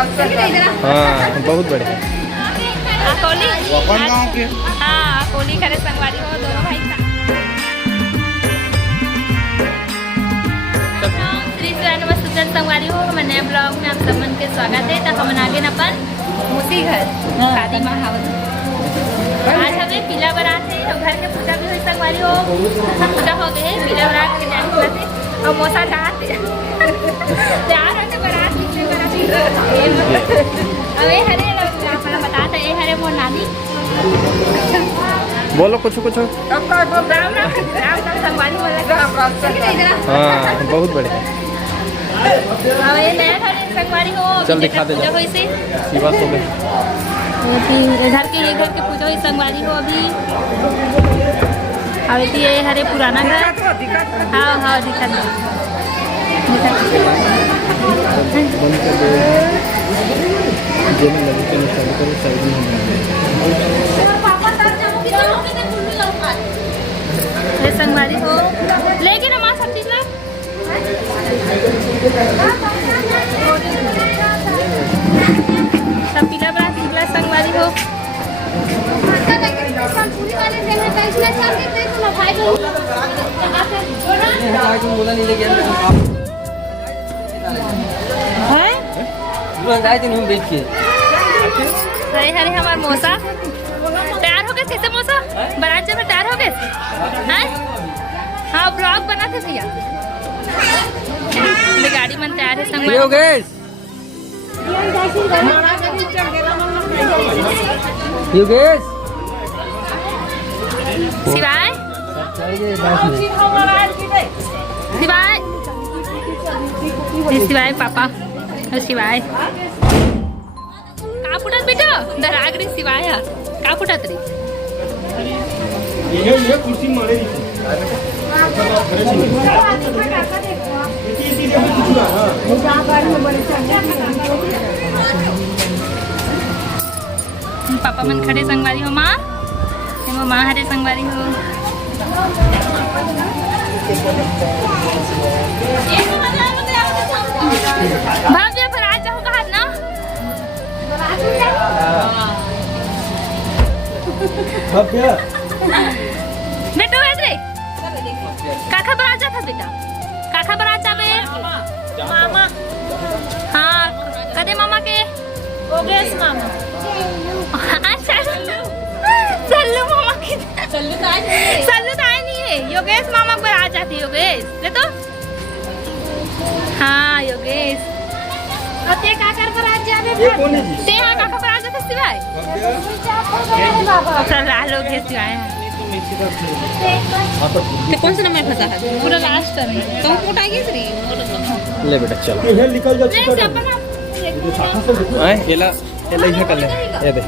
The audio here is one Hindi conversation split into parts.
हाँ बहुत बढ़िया। हाँ कोली खरे संगवारी हो दोनों भाई संगवारी हो। हमारे नए ब्लॉग में आप सबन के स्वागत है। तो हम आगे अपन मूसी घर शादी महावत आज हमें पीला बारात है और घर के पूजा भी हुई संगवारी हो। पूजा हो गए पीला बारात के जाने थे और मोसा चाहते तैयार होते बारात पीछे बारात अबे हरे अपना बताते ए हरे मोर नानी बोलो कुछ कुछ। राम राम संगवारी बोला हाँ बहुत बढ़िया। अब ये नया घर संगवारी हो चल दिखा दे पूजा हुई से शिवा सो गए घर के ये घर के पूजा हुई संगवारी हो अभी। अब ये हरे पुराना घर हाँ हाँ दिखा दे संगवारी हो लेकिन हमारा सब चीज ना सब पीला बड़ा पीला संगवारी हो। हरे हरे हमार मौसा तैयार हो गए कैसे मौसा बारात जब तैयार हो गए हैं। हाँ ब्लॉग बना थे भैया गाड़ी मन तैयार है संग शिवाय शिवाय शिवाय पापा शिवाय का फुटत बेटा दरागरी शिवाय का फुटत रे ये कुर्सी मारे पापा मन खड़े संगवारी हो माँ माँ हरे संगवारी हो। भव्य पर आज जाओ कहा ना बेटा बैठे काका बरात जाता बेटा काका बरात जावे मामा हाँ कदे मामा के ओगेस मामा अच्छा सल्लू मामा की सल्लू तो आए नहीं है योगेश मामा बरात जाती योगेश ले तो हाँ योगेश ते काका बरात जावे ते हाँ काका बरात जाते सिवाय लाल हो गए सिवाय ते कौन सा नंबर फंसा है पूरा लास्ट में तो मोटा गई रे ले बेटा चलो ये निकल जा आए एला एला इसे कर ले ये दे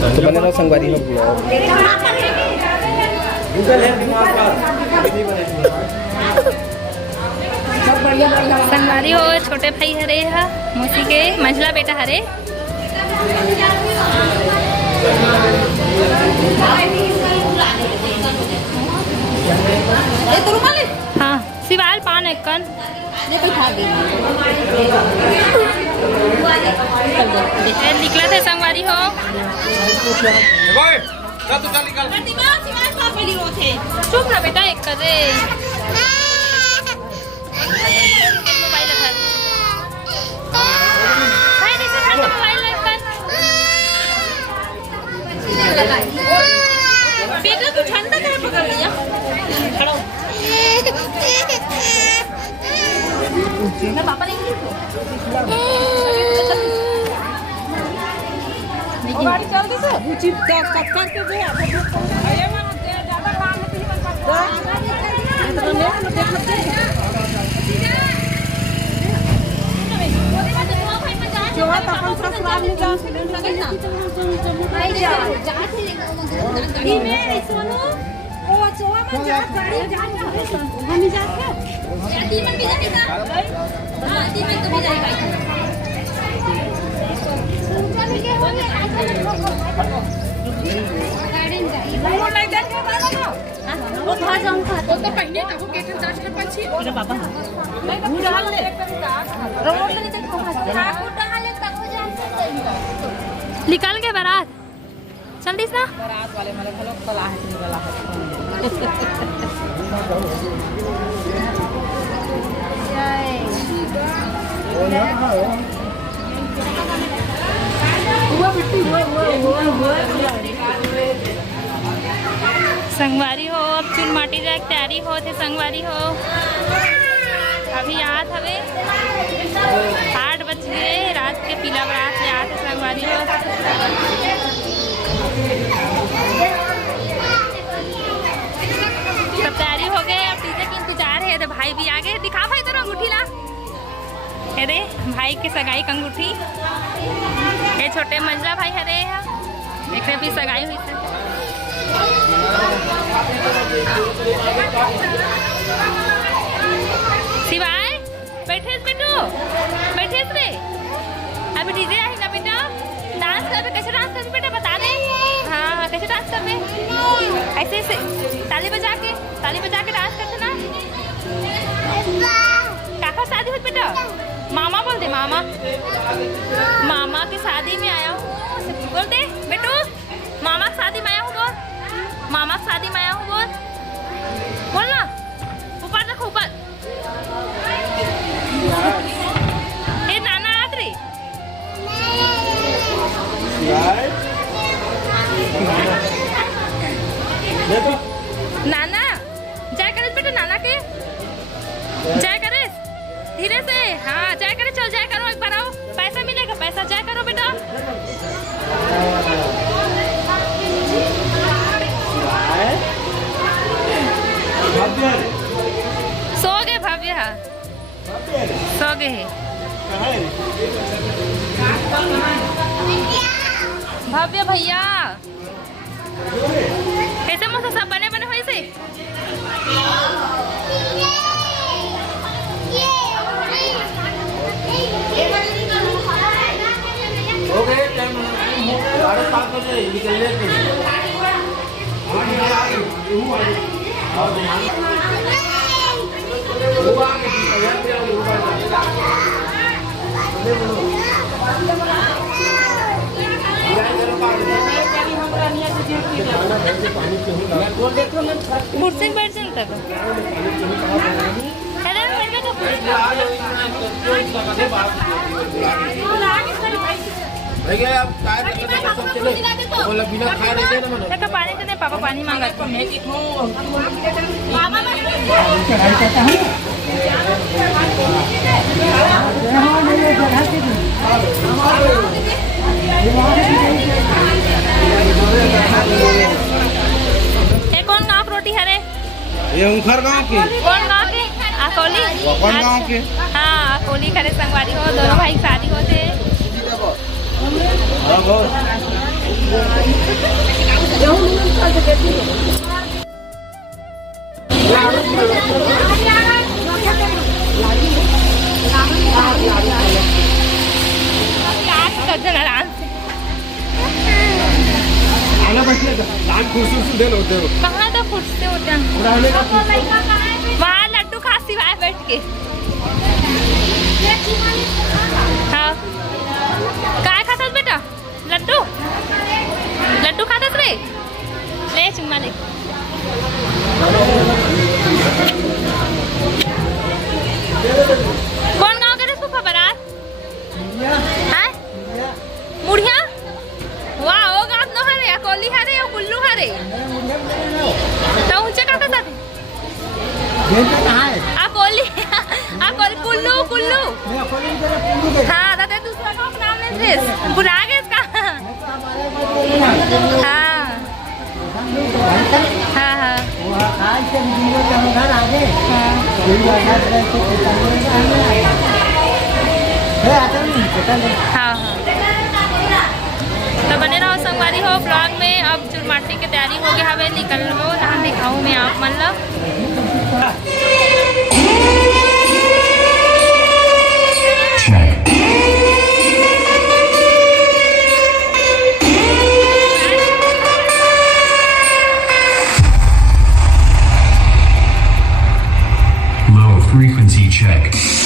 तो बने रहो संगवारी हो ब्लॉग संगवारी हो छोटे भाई हरे हा मौसी के मंझला बेटा हरे हाँ शिवाल पान एक कन निकला थे संगवारी हो चुप ना बेटा एक करे बेटा तू ठंडा क्या पकड़ लिया पापा लेंगे गाड़ी चल गई सर चिप का कच्चा के दे अरे मन ज्यादा काम है जो है तो हम ससुराल में जा सकते हैं भाई जा गाड़ी में सोनू ओ चोवा में जा गाड़ी जा हम जाते हैं यादी में भी जाएगा हां दी में तो भी जाएगा गाड़ी में जाइए वो नहीं देख के वो खा जाऊं खाते तो पहले तब के ठन जास्ट पंछी अरे बाबा ठाकुर डाले तब हो जाए निकाल के बारात चल दिस ना बारात वाले मारे भलो कला है निकला है संगवारी हो अब चूल माटी जाए तैयारी हो थे संगवारी हो अभी याद हवे 8 बज गए रात के पीला बरात ले आते संगवारी हो सब तैयारी हो गए अब डीजे के इंतजार है तो भाई भी आ गए दिखा भाई तो अंगूठी ला अरे भाई के सगाई का अंगूठी ये छोटे मंजला भाई हरे एक भी सगाई हुई से शिवाय बैठे बेटू बैठे रे अभी डीजे आई ना बेटा डांस कर कैसे डांस कर बेटा बता दे हाँ कैसे डांस कर ऐसे ऐसे ताली बजा के डांस करते ना काका शादी हुई बेटा मामा बोल दे मामा की शादी में आया हूँ बोल दे बेटू मामा की शादी में आया हूँ बोल मामा की शादी में आया हूँ बोल ना ऊपर देखो ऊपर ए नाना आत रे नाना जय करे बेटा नाना के जय करे धीरे से हाँ जय करे चल जय करो एक बार आओ पैसा मिलेगा पैसा जय करो बेटा सो गए भव्य सो गए है भव्य भैया कैसे मौसम सब बने बने हुए से हो गए टाइम 7:30 बजे निकलने के लिए कुर्सी बैठ जाता अब बोला बिना खाए नहीं देना मैंने तो पानी तो नहीं पापा पानी मांगा ये कौन गाँव रोटी है रे ये उखर गांव के कौन गाँव के अकोली कौन गांव के हाँ अकोली खरे संगवारी हो दोनों भाई शादी होते कहाँ तो फुटते होते हैं वहाँ लड्डू खा सिवाय बैठ के हाँ काय खातात बेटा लड्डू लड्डू खातात रे ले चुम्मा ले कौन गाँव के रे फूफा बारात हैं मुड़िया वाह वो गाँव न हरे अकोली हरे और कुल्लू हरे तो ऊंचे का साथ अकोली अकोली कुल्लू कुल्लू हाँ दादा दूसरा गाँव का नाम ले बुला गए इसका हाँ हाँ हाँ हाँ हाँ तो बने रहो संगवारी हो ब्लॉग में अब चुरमाटी की तैयारी हो गया हवे निकल लो जहाँ दिखाऊँ मैं आप मतलब frequency check.